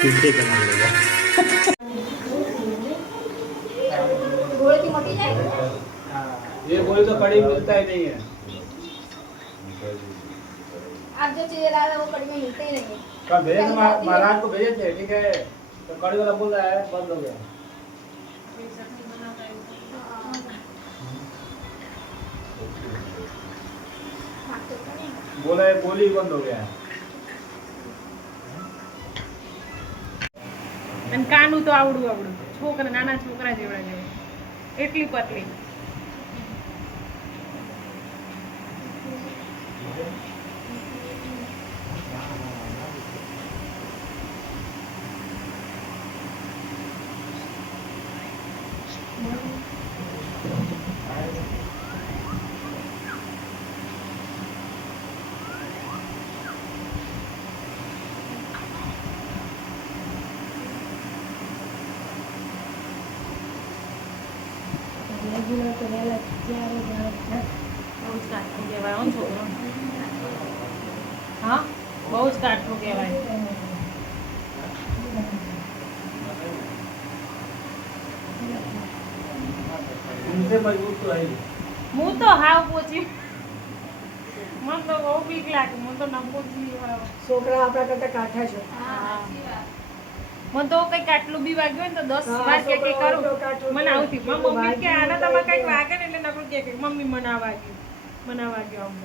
पीछे करना पड़ेगा। गोली की मोटी नहीं है। ये गोली तो कड़ी मिलता ही नहीं है। आप जो चीजें ला रहे हो वो कड़ी में मिलते ही नहीं है। कल भेजे थे महाराज को भेजे थे, ठीक है, तो कड़ी वाला बोल रहा है बंद हो गया। बोला है गोली बंद हो गया है। અને કાનું તો આવડું આવડું છોકરા નાના છોકરા જેવડા જેવા એટલી પતલી રેગ્યુલર તો વહેલા ત્યારે જ આવે છે. બહુ જ કાઠું કહેવાય હો છોકરો હા બહુ જ કાઠું કહેવાય उनसे मजबूत तो है ही। હું તો હાવ પોચી મને તો બહુ બીક લાગે મને તો નમવું જ નહીં આવે છોકરા આપણા કરતા કાઠા છે. મને તો કંઈક આટલું બી વાગ્યું હોય ને તો 10 વાર કે કરું મને આવતી મમ્મી કે આના તમારે કંઈક વાગે ને એટલે નકરું કે મમ્મી મને આ વાગ્યું આમ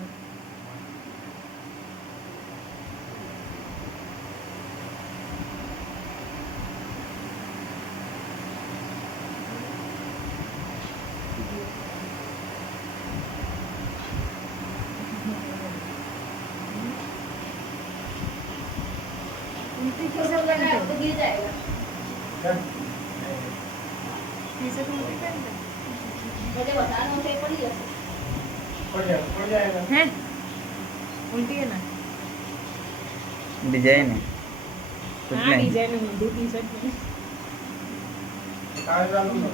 उल्टी कैसे लगाए तो गिर जाएगा. टी-शर्ट मोटी पहन ले मुझे बताना होता है पड़ी जैसे. पड़ जाएगा। हैं उल्टी है ना डिजाइन है कुछ हाँ नहीं। डिजाइन में टी-शर्ट में काले डालूंगा।